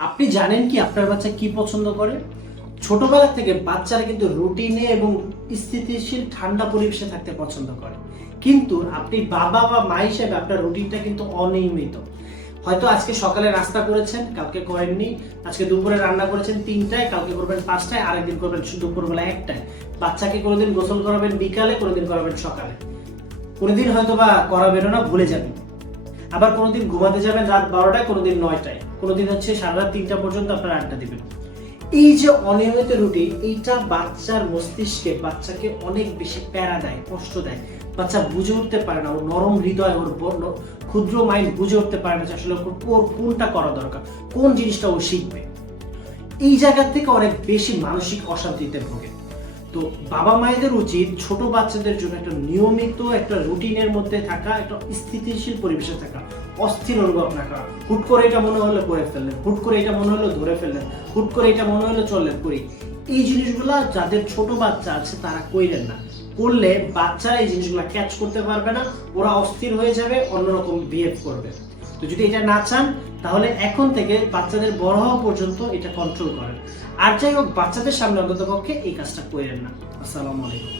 আপনি জানেন কি আপনার বাচ্চা কি পছন্দ করে? ছোটবেলা থেকে বাচ্চারা কিন্তু রুটিনে এবং স্থিতিশীল ঠান্ডা পরিবেশে থাকতে পছন্দ করে। কিন্তু আপনি বাবা বা মা হিসেবে আপনার রুটিনটা কিন্তু অনিয়মিত। হয়তো আজকে সকালে নাস্তা করেছেন, কালকে করেননি, আজকে দুপুরে রান্না করেছেন তিনটায়, কালকে করবেন পাঁচটায়, আরেকদিন করবেন দুপুরবেলা একটায়। বাচ্চাকে কোনোদিন গোসল করাবেন বিকালে, কোনোদিন করাবেন সকালে। কোনোদিন হয়তো বা করাবেনও না ভুলে যাবেন। আবার কোনোদিন ঘুমাতে যাবেন রাত বারোটায়, কোনোদিন নয়টায়। কোনোদিন হচ্ছে সারা রাত তিনটা পর্যন্ত আপনারা আড্ডা দিবেন। এই যে অনিয়মিত রুটিন এইটা বাচ্চার মস্তিষ্কে বাচ্চাকে অনেক বেশি প্যারা দেয়, কষ্ট দেয়। বাচ্চা বুঝে উঠতে পারে না, ওর নরম হৃদয়, ওর বর্ণ ক্ষুদ্র মাইন্ড বুঝে উঠতে পারে না আসলে ওর কোনটা করা দরকার, কোন জিনিসটা ও শিখবে। এই জায়গা থেকে অনেক বেশি মানসিক অশান্তিতে ভোগে। তো বাবা মায়েদের উচিত ছোট বাচ্চাদের জন্য একটা নিয়মিত একটা রুটিনের মধ্যে থাকা, একটা স্থিতিশীল পরিবেশে থাকা, অস্থির অনুভব না করা। হুট করে এটা মনে হলো করে ফেললেন, হুট করে এটা মনে হলো ধরে ফেললেন, হুট করে এটা মনে হলো চললেন, করি। এই জিনিসগুলা যাদের ছোট বাচ্চা আছে তারা কইলেন না। করলে বাচ্চারা এই জিনিসগুলো ক্যাচ করতে পারবে না, ওরা অস্থির হয়ে যাবে, অন্যরকম বিহেভ করবে। তো যদি এটা না চান, তাহলে এখন থেকে বাচ্চাদের বড় হওয়া পর্যন্ত এটা কন্ট্রোল করেন। আর যাই হোক, বাচ্চাদের সামনে অন্তত পক্ষে এই কাজটা করেন না। আসসালামু আলাইকুম।